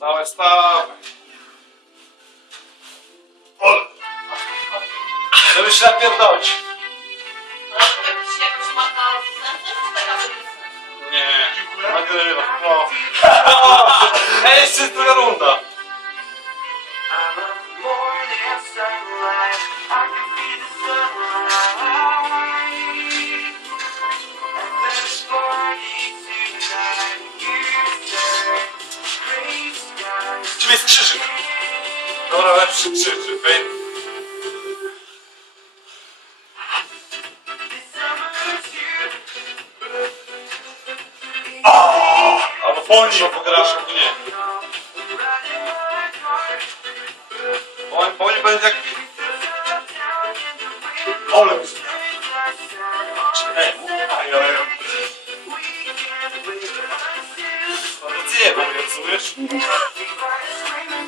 Stałe, stałe. Ole. Żeby się napierdolić. Nie, nagrywa. No. Ej, jeszcze jest druga runda. Gdzie jest krzyżyk? Dobra, lepszy krzyżyk. Albo po nim pograsz, albo nie. Po, po nim będzie jak... Ole. Ej. No Hey,